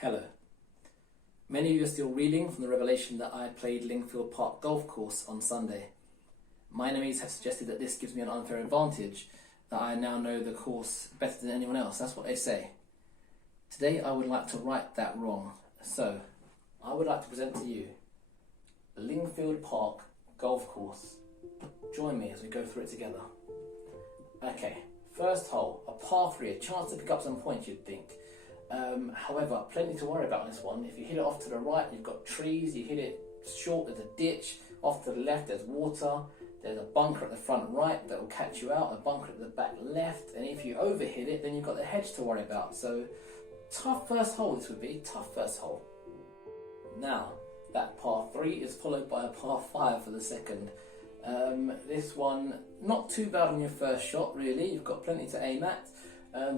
Hello. Many of you are still reeling from the revelation that I played Lingfield Park Golf Course on Sunday. My enemies have suggested that this gives me an unfair advantage, that I now know the course better than anyone else. That's what they say. Today I would like to right that wrong. So, I would like to present to you Lingfield Park Golf Course. Join me as we go through it together. Okay, first hole, a par 3, a chance to pick up some points you'd think. However, plenty to worry about on this one. If you hit it off to the right, you've got trees. You hit it short, there's a ditch. Off to the left, there's water. There's a bunker at the front right that will catch you out, a bunker at the back left. And if you overhit it, then you've got the hedge to worry about. So, tough first hole this would be, tough first hole. Now, that par 3 is followed by a par 5 for the second. This one, not too bad on your first shot, really. You've got plenty to aim at.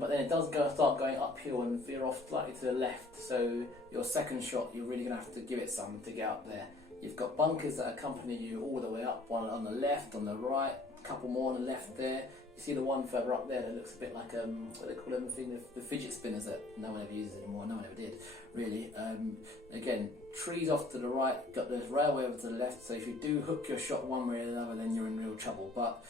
But then it does start going uphill and veer off slightly to the left. So your second shot, you're really going to have to give it some to get up there. You've got bunkers that accompany you all the way up, one on the left, on the right, a couple more on the left there. You see the one further up there that looks a bit like, what do they call them, the fidget spinners that no one ever uses anymore, no one ever did, really. Again, trees off to the right, got the railway over to the left, so if you do hook your shot one way or another, then you're in real trouble. But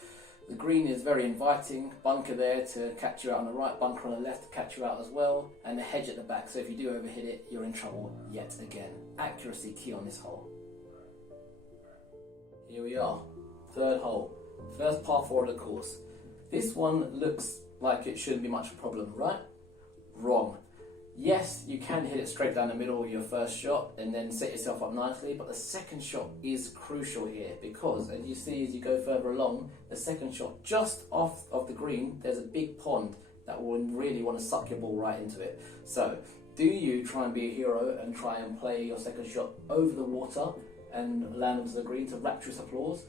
the green is very inviting, bunker there to catch you out on the right, bunker on the left to catch you out as well, and the hedge at the back, so if you do overhit it, you're in trouble yet again. Accuracy key on this hole. Here we are, third hole, first par 4 of the course. This one looks like it shouldn't be much of a problem, right? Wrong. Yes, you can hit it straight down the middle of your first shot and then set yourself up nicely, but the second shot is crucial here because, as you see as you go further along, the second shot just off of the green, there's a big pond that will really want to suck your ball right into it. So, do you try and be a hero and try and play your second shot over the water and land onto the green to rapturous applause?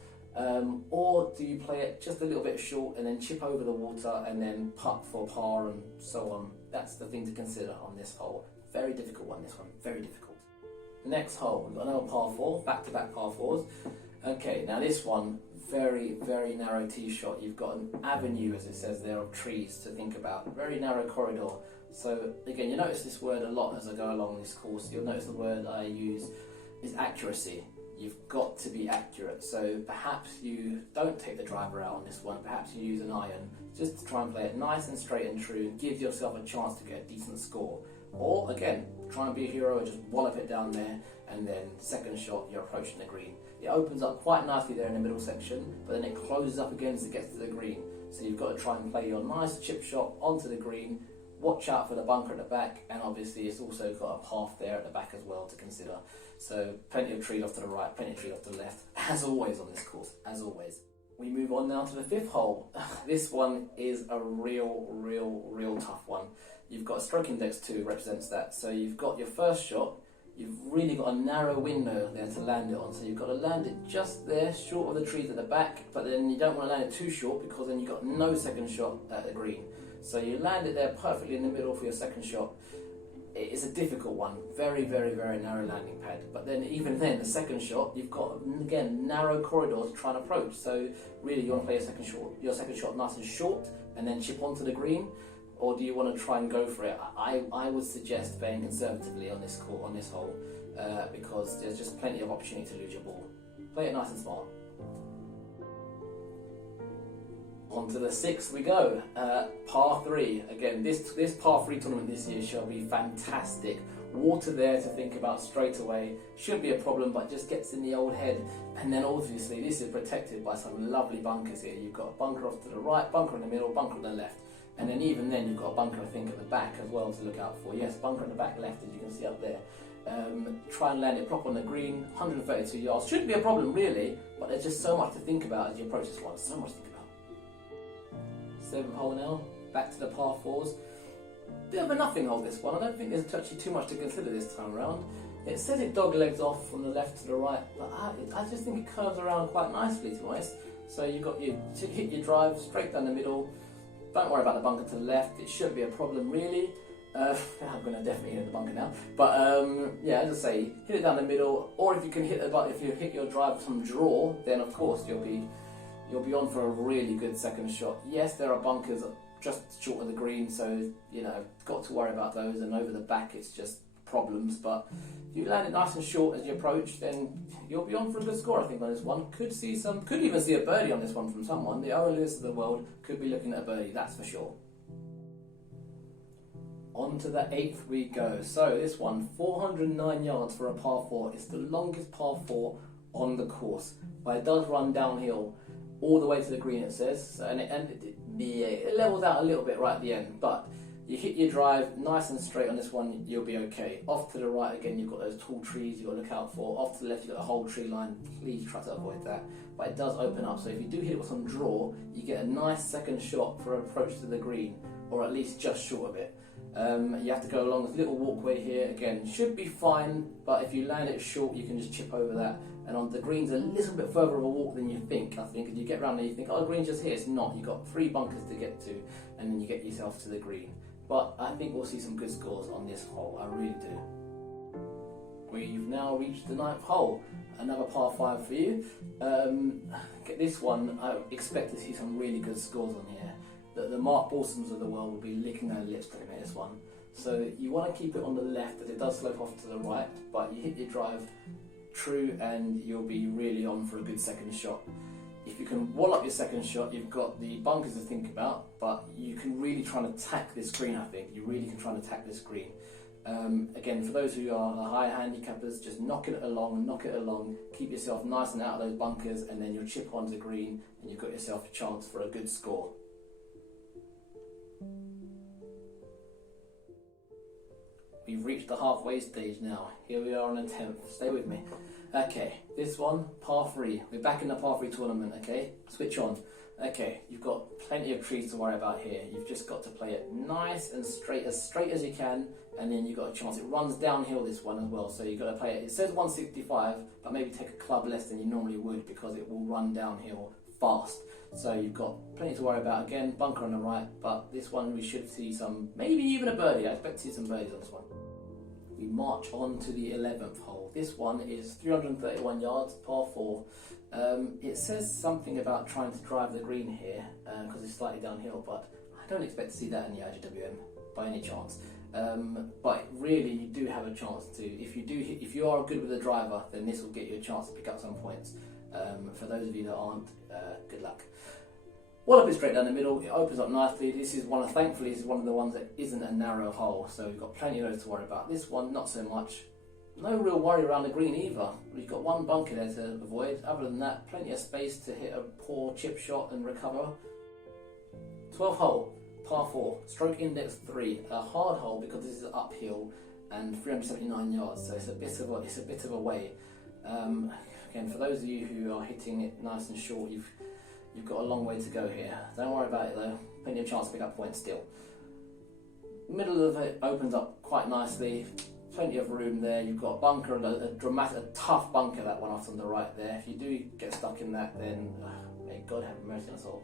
Or do you play it just a little bit short and then chip over the water and then putt for par and so on? That's the thing to consider on this hole. Very difficult one, this one, very difficult. Next hole, we've got another par 4, back-to-back par 4s. Okay, now this one, very, very narrow tee shot. You've got an avenue, as it says there, of trees to think about. Very narrow corridor. So again, you notice this word a lot as I go along this course. You'll notice the word I use is accuracy. You've got to be accurate, so perhaps you don't take the driver out on this one, perhaps you use an iron, just to try and play it nice and straight and true, and give yourself a chance to get a decent score. Or, again, try and be a hero and just wallop it down there, and then second shot, you're approaching the green. It opens up quite nicely there in the middle section, but then it closes up again as it gets to the green. So you've got to try and play your nice chip shot onto the green, watch out for the bunker at the back, and obviously it's also got a path there at the back as well to consider. So plenty of trees off to the right, plenty of trees off to the left, as always on this course, as always. We move on now to the fifth hole. This one is a real tough one. You've got a stroke index 2 represents that. So you've got your first shot, you've really got a narrow window there to land it on. So you've got to land it just there, short of the trees at the back, but then you don't want to land it too short because then you've got no second shot at the green. So you land it there perfectly in the middle for your second shot. It's a difficult one, very narrow landing pad. But then even then, the second shot, you've got, again, narrow corridors to try and approach. So really you want to play your second shot nice and short and then chip onto the green? Or do you want to try and go for it? I would suggest playing conservatively on this hole because there's just plenty of opportunity to lose your ball. Play it nice and smart. On to the sixth we go, par 3. Again, this par 3 tournament this year shall be fantastic. Water there to think about straight away. Shouldn't be a problem, but just gets in the old head. And then obviously this is protected by some lovely bunkers here. You've got a bunker off to the right, bunker in the middle, bunker on the left. And then even then you've got a bunker, I think, at the back as well to look out for. Yes, bunker at the back left, as you can see up there. Try and land it proper on the green, 132 yards. Shouldn't be a problem really, but there's just so much to think about as you approach this one. So much to think about. Seventh hole now, back to the par 4s. Bit of a nothing hole this one. I don't think there's actually too much to consider this time around. It says it dog legs off from the left to the right, but I just think it curves around quite nicely, to be honest. So you've got to hit your drive straight down the middle. Don't worry about the bunker to the left. It shouldn't be a problem really. I'm going to definitely hit the bunker now. But yeah, as I say, hit it down the middle. Or if you can hit if you hit your drive from draw, then of course you'll be on for a really good second shot. Yes, there are bunkers just short of the green, so you know, got to worry about those. And over the back, it's just problems, but if you land it nice and short as you approach, then you'll be on for a good score, I think, on this one. Could even see a birdie on this one from someone. The Owen Lewis of the world could be looking at a birdie, that's for sure. On to the 8th we go. So this one, 409 yards for a par 4. It's the longest par 4 on the course, but it does run downhill all the way to the green, it says, and it levels out a little bit right at the end, but you hit your drive nice and straight on this one, you'll be okay. Off to the right again, you've got those tall trees you've got to look out for. Off to the left, you've got a whole tree line. Please try to avoid that. But it does open up, so if you do hit it with some draw, you get a nice second shot for an approach to the green, or at least just short of it. You have to go along this little walkway here. Again, should be fine, but if you land it short, you can just chip over that. And on the green's a little bit further of a walk than you think, I think. If you get around there, you think, oh, the green's just here. It's not. You've got 3 bunkers to get to, and then you get yourself to the green. But I think we'll see some good scores on this hole, I really do. We've now reached the 9th hole, another par 5 for you. This one, I expect to see some really good scores on here. The Mark Balsams of the world will be licking their lips looking at this one. So you want to keep it on the left, as it does slope off to the right, but you hit your drive true and you'll be really on for a good second shot. If you can wall up your second shot, you've got the bunkers to think about, but you can really try and attack this green, I think. You really can try and attack this green. Again, for those who are the higher handicappers, just knock it along, keep yourself nice and out of those bunkers, and then you'll chip onto the green and you've got yourself a chance for a good score. We've reached the halfway stage now. Here we are on the 10th. Stay with me. Okay, this one, par 3. We're back in the par 3 tournament, okay? Switch on. Okay, you've got plenty of trees to worry about here. You've just got to play it nice and straight as you can, and then you've got a chance. It runs downhill, this one, as well, so you've got to play it. It says 165, but maybe take a club less than you normally would, because it will run downhill fast. So you've got plenty to worry about. Again, bunker on the right, but this one we should see some, maybe even a birdie. I expect to see some birdies on this one. We march on to the 11th hole. This one is 331 yards, par 4. It says something about trying to drive the green here, because it's slightly downhill, but I don't expect to see that in the IJWM by any chance. But really, you do have a chance to. If you are good with the driver, then this will get you a chance to pick up some points. For those of you that aren't, good luck. Wallop it straight down the middle. It opens up nicely. Thankfully, this is one of the ones that isn't a narrow hole, so we've got plenty of those to worry about. This one, not so much. No real worry around the green either. We've got one bunker there to avoid. Other than that, plenty of space to hit a poor chip shot and recover. 12th hole, par 4, stroke index 3. A hard hole because this is uphill and 379 yards, so it's a bit of a way. Again, for those of you who are hitting it nice and short, you've got a long way to go here. Don't worry about it though. Plenty of chance to pick up points still. Middle of it opens up quite nicely. Plenty of room there. You've got a bunker, a tough bunker, that one off on the right there. If you do get stuck in that, then may God have mercy on us all.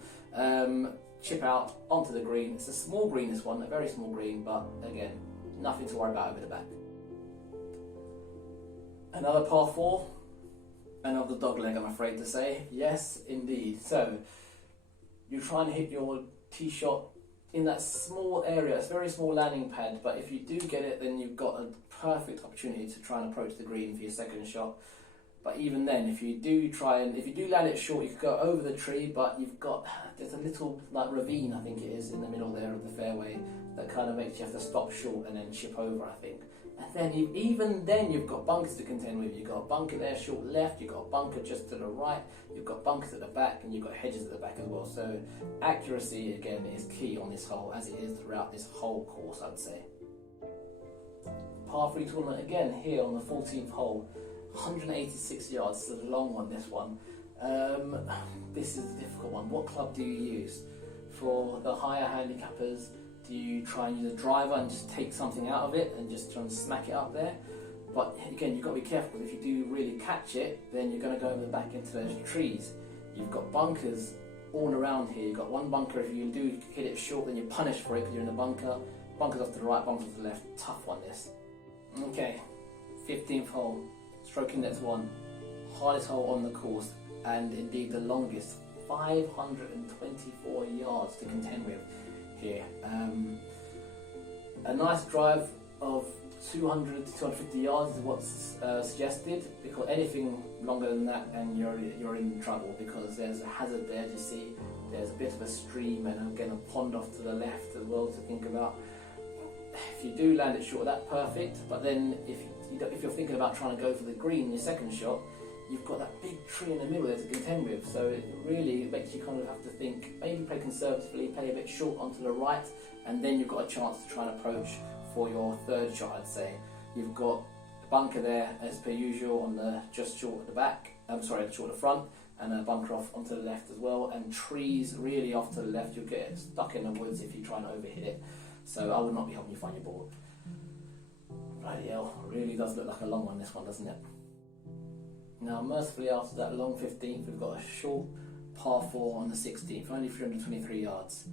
Chip out onto the green. It's a small green, this one, a very small green, but again, nothing to worry about over the back. Another par 4. Another dog leg, I'm afraid to say. Yes, indeed. So, you try and hit your tee shot in that small area. It's a very small landing pad, but if you do get it, then you've got a perfect opportunity to try and approach the green for your second shot. But even then, if you do land it short, you could go over the tree, but there's a little ravine, I think it is, in the middle there of the fairway that kind of makes you have to stop short and then chip over, I think. And then even then you've got bunkers to contend with. You've got a bunker there short left, you've got a bunker just to the right, you've got bunkers at the back, and you've got hedges at the back as well. So accuracy again is key on this hole, as it is throughout this whole course, I'd say. Par 3 tournament again here on the 14th hole. 186 yards, this is a long one, this one. This is a difficult one. What club do you use? For the higher handicappers, do you try and use a driver and just take something out of it and just try and smack it up there? But again, you've got to be careful, because if you do really catch it, then you're going to go over the back into those trees. You've got bunkers all around here. You've got one bunker, if you do hit it short, then you're punished for it because you're in the bunker. Bunkers off to the right, bunkers to the left. Tough one, this. Okay, 15th hole, stroke index 1. Hardest hole on the course, and indeed the longest. 524 yards to contend with here. A nice drive of 200 to 250 yards is what's suggested, because anything longer than that and you're in trouble, because there's a hazard there. You see there's a bit of a stream and again a pond off to the left as well to think about. If you do land it short of that, perfect, but then if you're thinking about trying to go for the green in your second shot, you've got that big tree in the middle there to contend with, so it really makes you kind of have to think, maybe play conservatively, play a bit short onto the right, and then you've got a chance to try and approach for your third shot, I'd say. You've got a bunker there, as per usual, on the just short at the back, short at the front, and a bunker off onto the left as well, and trees really off to the left. You'll get stuck in the woods if you try and overhit it, so I would not be helping you find your ball. Bloody hell, really does look like a long one, this one, doesn't it? Now, mercifully, after that long 15th, we've got a short par 4 on the 16th, only 323 yards.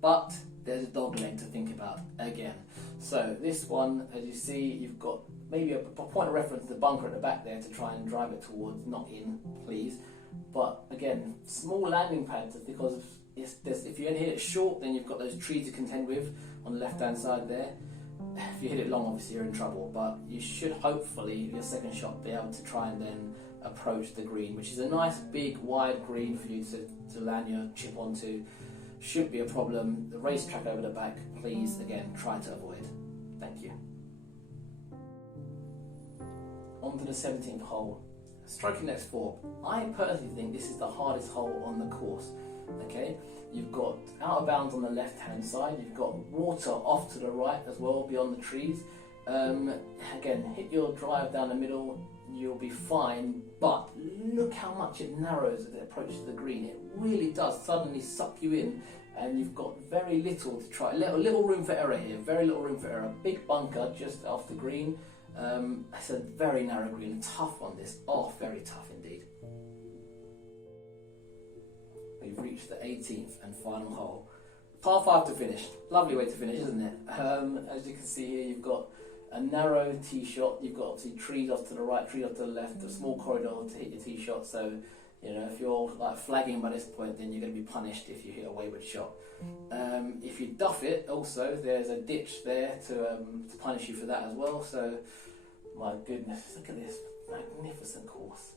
But there's a dog leg to think about again. So this one, as you see, you've got maybe a point of reference, the bunker at the back there to try and drive it towards, not in, please. But again, small landing pads, because if you hit it short, then you've got those trees to contend with on the left-hand side there. If you hit it long, obviously you're in trouble, but you should hopefully, your second shot, be able to try and then approach the green, which is a nice big wide green for you to land your chip onto. Shouldn't be a problem. The racetrack over the back, please, again, try to avoid. Thank you. On to the 17th hole. Striking next 4. I personally think this is the hardest hole on the course. Okay, you've got out of bounds on the left hand side, you've got water off to the right as well beyond the trees. Again, hit your drive down the middle, you'll be fine, but look how much it narrows as it approaches the green. It really does suddenly suck you in, and you've got very little to try. Little room for error here, very little room for error. Big bunker just off the green. It's a very narrow green, a tough one this. Oh, very tough indeed. We've reached the 18th and final hole. Par 5 to finish. Lovely way to finish, isn't it? As you can see here, you've got a narrow tee shot. You've got obviously trees off to the right, trees off to the left, a small corridor to hit your tee shot. So, you know, if you're like flagging by this point, then you're going to be punished if you hit a wayward shot. If you duff it, also there's a ditch there to punish you for that as well. So, my goodness, look at this magnificent course.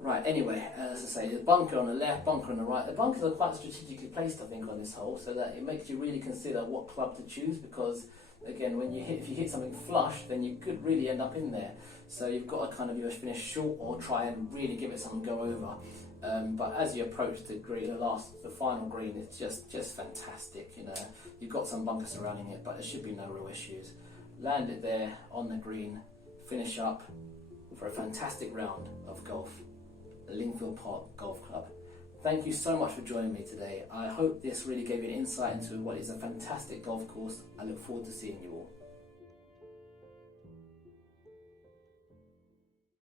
Right, anyway, as I say, there's bunker on the left, bunker on the right. The bunkers are quite strategically placed, I think, on this hole, so that it makes you really consider what club to choose, because, again, if you hit something flush, then you could really end up in there. So you've got to kind of either finish short or try and really give it some go over. But as you approach the green, the final green, it's just fantastic. You know, you've got some bunker surrounding it, but there should be no real issues. Land it there on the green, finish up for a fantastic round of golf. Lingfield Park Golf Club. Thank you so much for joining me today. I hope this really gave you an insight into what is a fantastic golf course. I look forward to seeing you all.